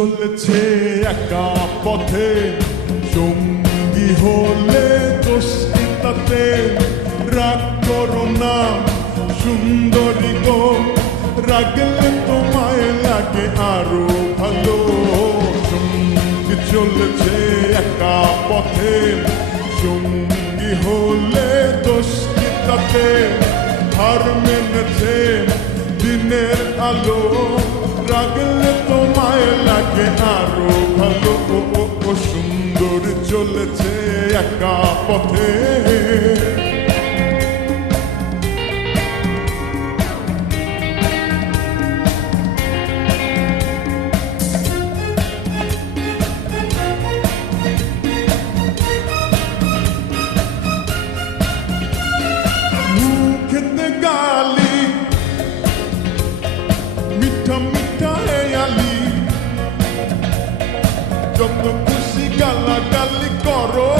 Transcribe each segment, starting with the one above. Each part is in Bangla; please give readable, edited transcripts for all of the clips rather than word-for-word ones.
চলেছে একা পথে, সঙ্গী হলে দোষ কি তাতে? রাগ করো না সুন্দরী গো, রাগলে তোমায় লাগে আরো ভালো। সঙ্গী চলেছে একা পথে, সঙ্গী হলে দোষ কি তাতে? হার মেনেছে দিনের আলো, রাগলে তোমায় লাগে আরো ভালো। ও সুন্দর চলেছে একা পথে। মুখেতে গালি মিঠা মিঠা হেয়ালি, যত খুশি গালাগালি করো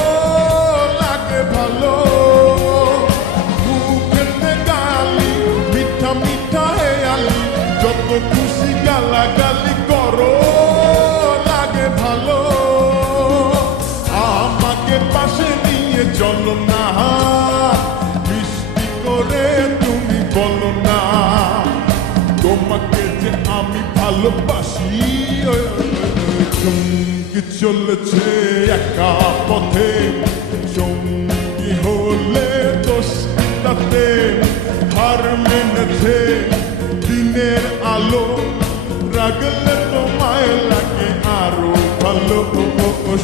লাগে ভালো। মুখেতে গালি মিঠা মিঠা হেয়ালি, যত খুশি গালাগালি করো লাগে ভালো। আমাকে পাশে নিয়ে চলো না, মিষ্টি করে তুমি বলো না তোমাকে যে আমি ভালোবাসি। সঙ্গী চলেছে একা পথে, সঙ্গী হলে দোষ কি তাতে? হার মেনেছে দিনের আলো, রাগলে তোমায় লাগে আরো ভালো।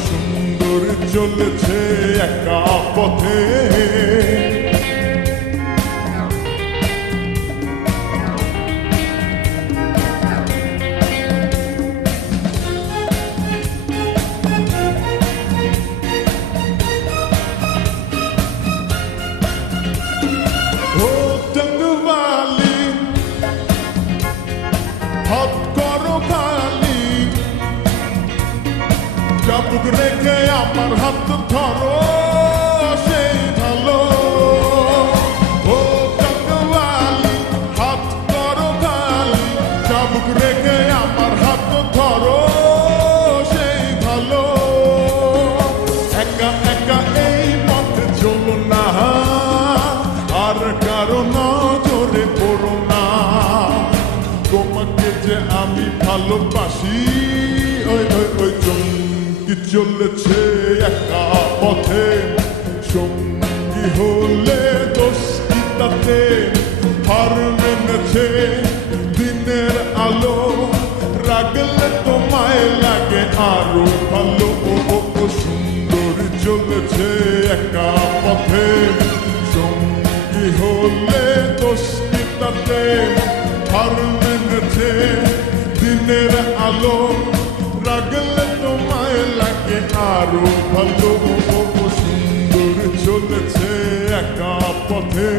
সুন্দর চলেছে একা পথে। হাত করো খালি, চাবুক রেখে আমার হাত ধরো সেই ভালো। ও চাঁদওয়ালি হাত করো খালি, চাবুক রেখে আমার হাত ধরো সেই ভালো। একা একা এই পথে চলো না, আর কারো নজরে পড়ো না তোমাকে যে আমি ভালোবাসি। ওই ওই ওই সঙ্গী চলেছে একা পথে, সঙ্গী হলে দোষ কি তাতে? হার মেনেছে দিনের আলো, রাগলে তোমায় লাগে আরো ভালো। সুন্দর চলেছে একা পথে, সঙ্গী হলে দোষ কি তাতে? হার মেনেছে দিনের আলো, রাগলে তোমায় লাগে আরো ভালো। সুন্দর চলেছে একা পথে।